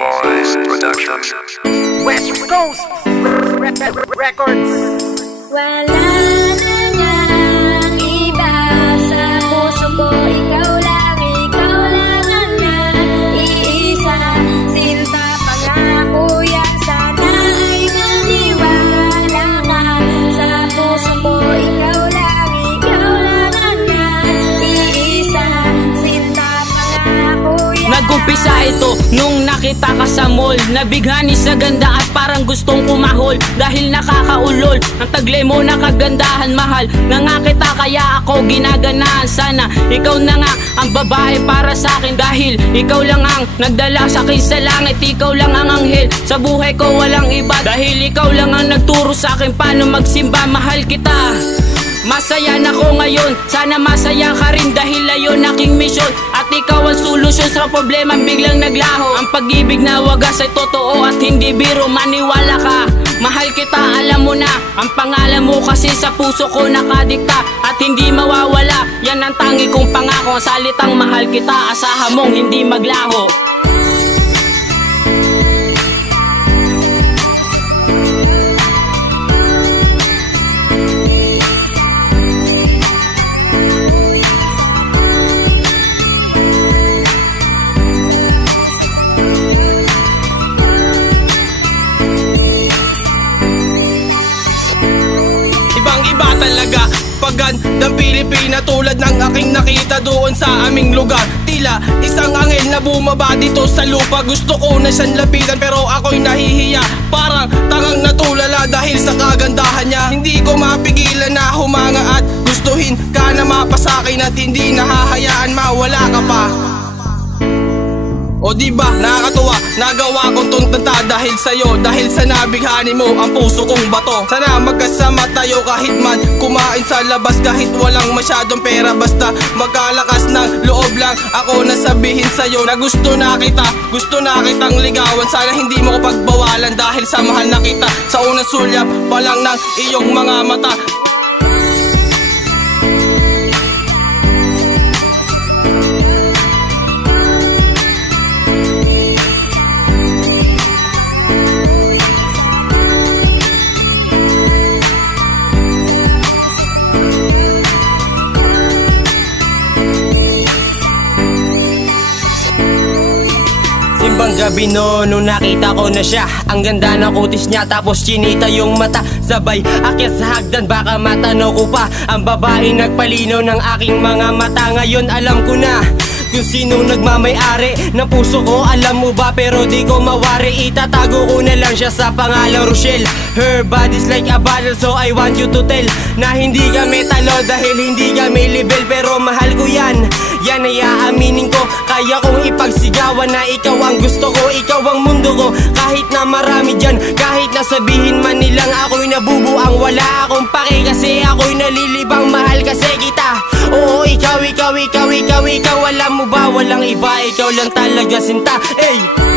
Boys Production. West Coast Records. Wala na niyang iba sa puso ko, ikaw lang ang nag-iisa. Sinta pangako yan, sana ay naniwala ka. Sa puso ko, ikaw lang ang nag-iisa. Sinta pangako yan. Nag-umpisa ito nung nakita ka sa mall. Nabighani sa ganda at parang gustong kumahol. Dahil nakakaulol ang taglay mo na kagandahan, mahal na nga kita kaya ako ginaganahan. Sana ikaw na nga ang babae para sa akin. Dahil ikaw lang ang nagdala sa akin sa langit. Ikaw lang ang anghel sa buhay ko, walang iba. Dahil ikaw lang ang nagturo sa akin paano magsimba. Mahal kita, masaya na ko ngayon, sana masaya ka rin. Dahil ayon aking misyon at ikaw ang solusyon sa problema biglang naglaho. Ang pag-ibig na wagas ay totoo at hindi biro, maniwala ka. Mahal kita, alam mo na, ang pangalan mo kasi sa puso ko nakadikta. At hindi mawawala, yan ang tangi kong pangako. Ang salitang mahal kita, asahan mong hindi maglaho. Ibang-iba talaga pagandang Pilipina, tulad ng aking nakita doon sa aming lugar. Tila isang anghel na bumaba dito sa lupa. Gusto ko na siyang lapitan pero ako'y nahihiya. Parang tangang natulala dahil sa kagandahan niya. Hindi ko mapigilan na humanga at gustuhin ka na mapasakin. At hindi nahahayaan mawala ka pa. O diba, nakakatuwa, nagawa kong tuntanta dahil sa'yo. Dahil sa nabighani mo ang puso kong bato. Sana magkasama tayo kahit man kumain sa labas, kahit walang masyadong pera. Basta magkalakas ng loob lang ako na sabihin sa'yo na gusto na kitang ligawan. Sana hindi mo ko pagbawalan dahil sa mahal na kita. Sa unang sulyap pa lang ng iyong mga mata. Simbang gabi no, nung nakita ko na siya. Ang ganda ng kutis niya tapos chinita yung mata. Sabay akyat sa hagdan baka matanaw ko pa. Ang babae nagpalinaw ng aking mga mata. Ngayon alam ko na kung sino nagmamay-ari ng puso ko, alam mo ba? Pero di ko mawari, itatago ko na lang siya sa pangalang Rochelle. Her body's like a battle, so I want you to tell na hindi kami talo dahil hindi kami libel. Pero mahal ko yan, yan ay aaminin ko. Kaya kong ipagsigawan na ikaw ang gusto ko, ikaw ang mundo ko. Kahit na marami dyan, kahit na sabihin man nilang ako'y nabubuang, wala akong pake kasi ako'y nalilibang. Mahal kasi kita, oo ikaw, alam mo ba? Walang iba, ikaw lang talaga sinta. Ey!